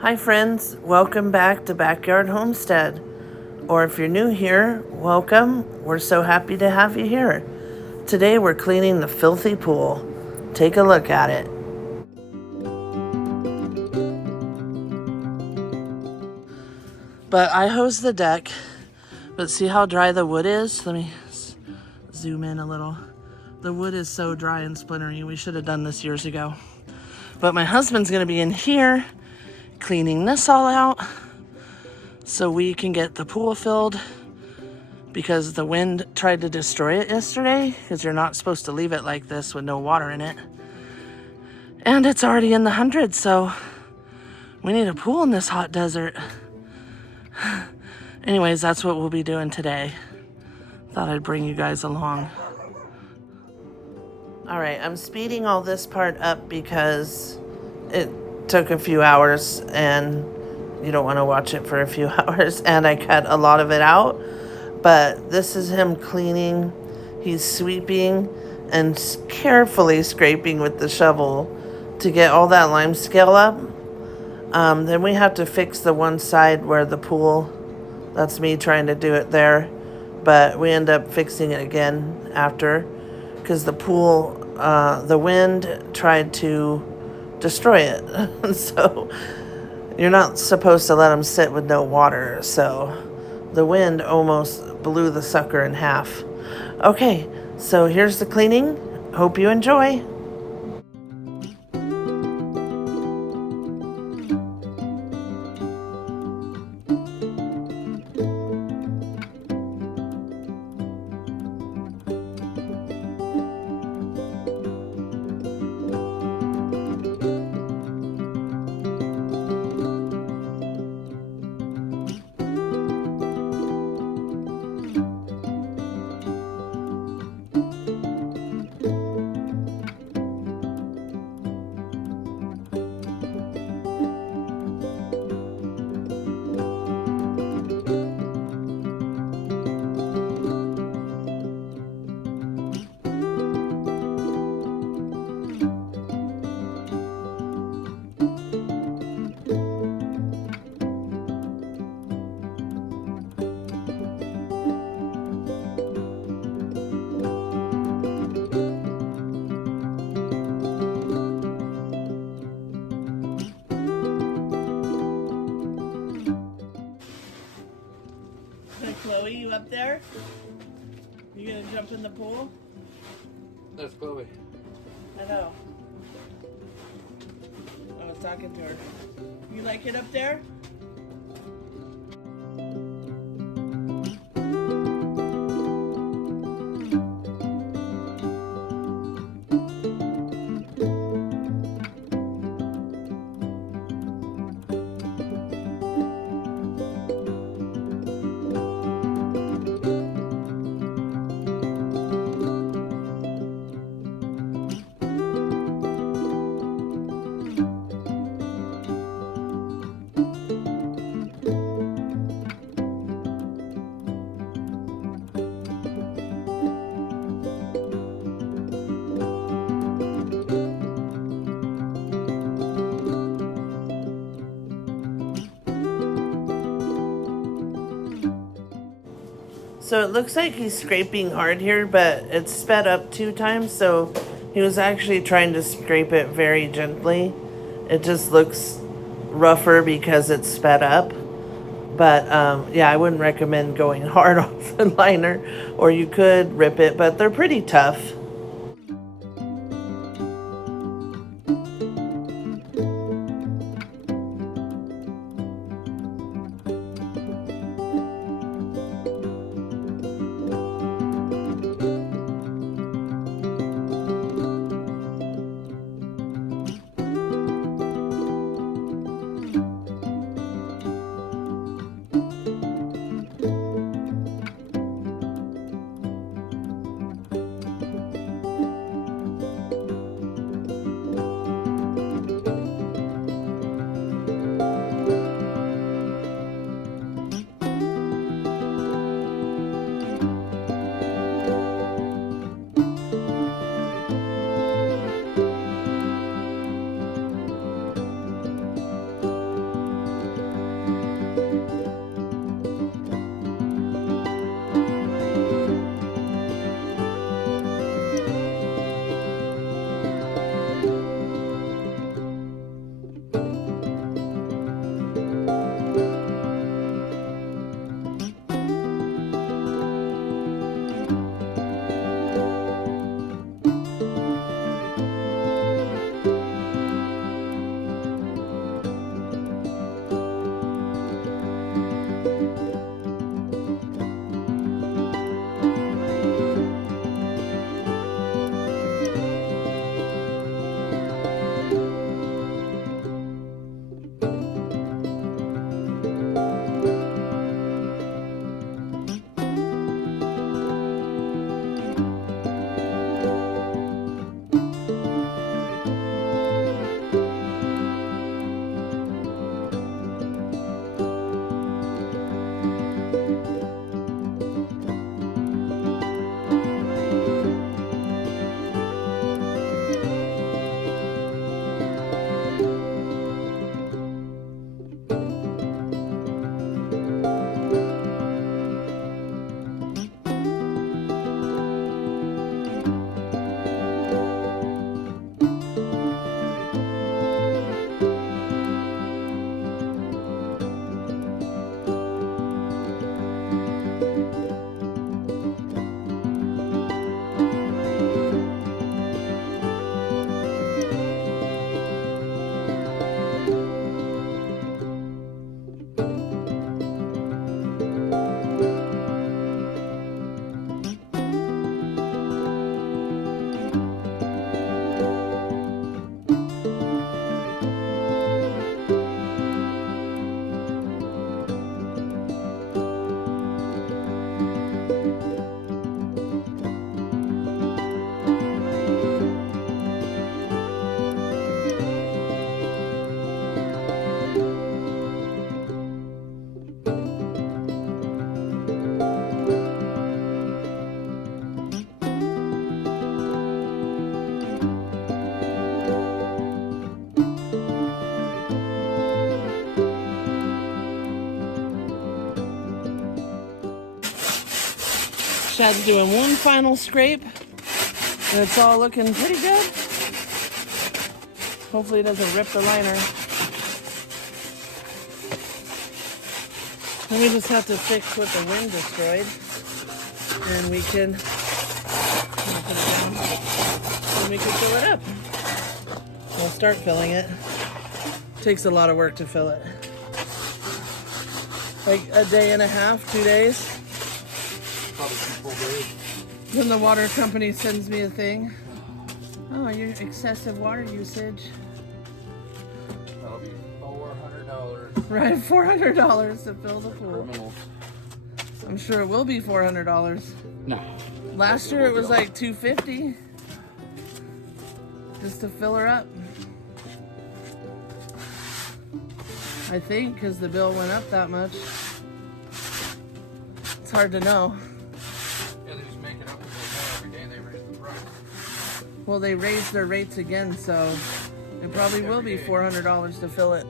Hi friends, welcome back to Backyard Homestead. Or if you're new here, welcome. We're so happy to have you here. Today we're cleaning the filthy pool. Take a look at it. But I hosed the deck, but see how dry the wood is? Let me zoom in a little. The wood is so dry and splintery. We should have done this years ago. But my husband's gonna be in here cleaning this all out so we can get the pool filled, because the wind tried to destroy it yesterday, because you're not supposed to leave it like this with no water in it. And it's already in the hundreds, so we need a pool in this hot desert. Anyways, that's what we'll be doing today. Thought I'd bring you guys along. All right, I'm speeding all this part up because it took a few hours and you don't want to watch it for a few hours, and I cut a lot of it out. But this is him cleaning. He's sweeping and carefully scraping with the shovel to get all that lime scale up. Then we have to fix the one side where the pool, that's me trying to do it there, but we end up fixing it again after, because the pool, the wind tried to destroy it. So you're not supposed to let them sit with no water, so the wind almost blew the sucker in half. Okay, so here's the cleaning. Hope you enjoy. Hey, Chloe, you up there? You gonna jump in the pool? That's Chloe. I know. I was talking to her. You like it up there? So it looks like he's scraping hard here, but it's sped up 2 times, so he was actually trying to scrape it very gently. It just looks rougher because it's sped up. But yeah, I wouldn't recommend going hard off the liner, or you could rip it, but they're pretty tough. Chad's doing one final scrape, and it's all looking pretty good. Hopefully it doesn't rip the liner. Then we just have to fix what the wind destroyed, and we can put it down, and we can fill it up. We'll start filling it. Takes a lot of work to fill it. Like a day and a half, 2 days. Probably 2 full days. Then the water company sends me a thing. Oh, your excessive water usage. That'll be $400. Right, $400 to fill the pool. Criminals. I'm sure it will be $400. No. Last year it was like $250 just to fill her up. I think because the bill went up that much. It's hard to know. Yeah, they just make it up as they go every day. They raise the price. Well, they raised their rates again, so it probably will be $400 to fill it.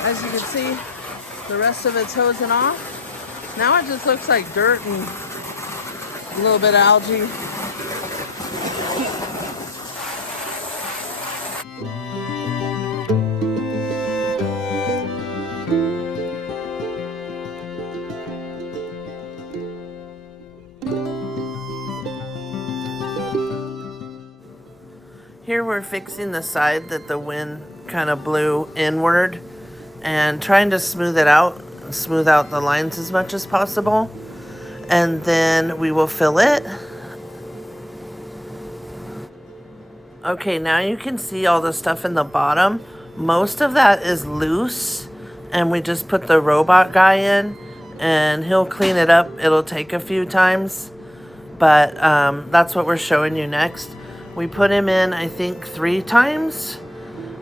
As you can see, the rest of it's hosing off. Now it just looks like dirt and a little bit of algae. Here we're fixing the side that the wind kind of blew inward and trying to smooth it out, smooth out the lines as much as possible. And then we will fill it. Okay, now you can see all the stuff in the bottom. Most of that is loose, and we just put the robot guy in and he'll clean it up. It'll take a few times, but that's what we're showing you next. We put him in, I think, 3 times,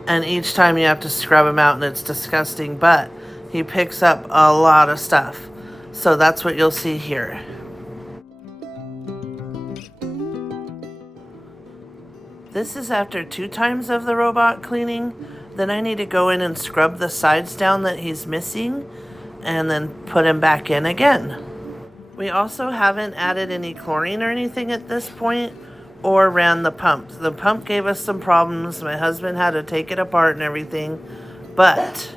and each time you have to scrub him out, and it's disgusting, but he picks up a lot of stuff. So that's what you'll see here. This is after 2 times of the robot cleaning. Then I need to go in and scrub the sides down that he's missing and then put him back in again. We also haven't added any chlorine or anything at this point or ran the pump. The pump gave us some problems. My husband had to take it apart and everything, but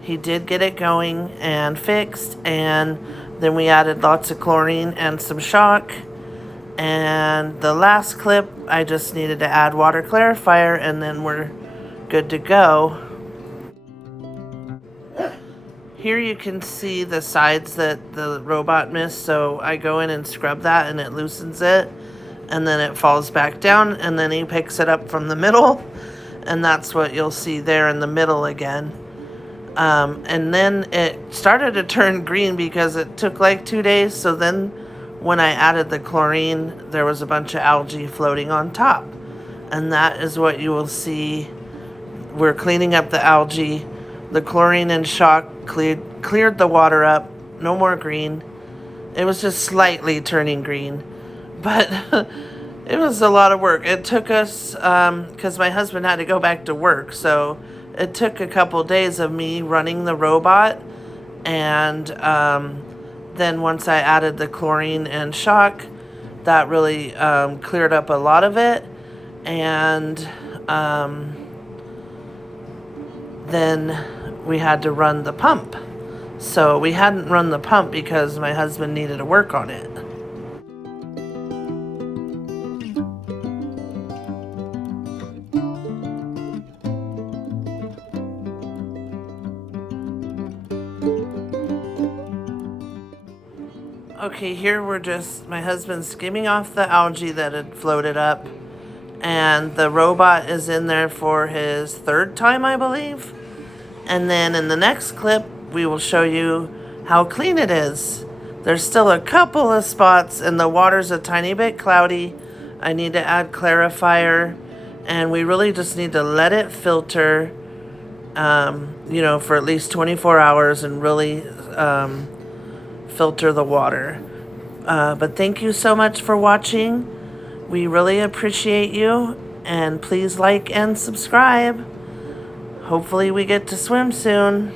he did get it going and fixed, and then we added lots of chlorine and some shock. And the last clip, I just needed to add water clarifier, and then we're good to go. Here you can see the sides that the robot missed, so I go in and scrub that and it loosens it, and then it falls back down, and then he picks it up from the middle, and that's what you'll see there in the middle again. And then it started to turn green because it took like 2 days, so then when I added the chlorine, there was a bunch of algae floating on top, and that is what you will see. We're cleaning up the algae. The chlorine and shock cleared the water up. No more green. It was just slightly turning green, but it was a lot of work. It took us, because my husband had to go back to work, so it took a couple days of me running the robot, and then once I added the chlorine and shock, that really cleared up a lot of it, and then we had to run the pump. So we hadn't run the pump because my husband needed to work on it. Okay, here we're just, my husband's skimming off the algae that had floated up, and the robot is in there for his 3rd time, I believe. And then in the next clip, we will show you how clean it is. There's still a couple of spots, and the water's a tiny bit cloudy. I need to add clarifier, and we really just need to let it filter, for at least 24 hours and really filter the water. But thank you so much for watching. We really appreciate you, and please like and subscribe. Hopefully we get to swim soon.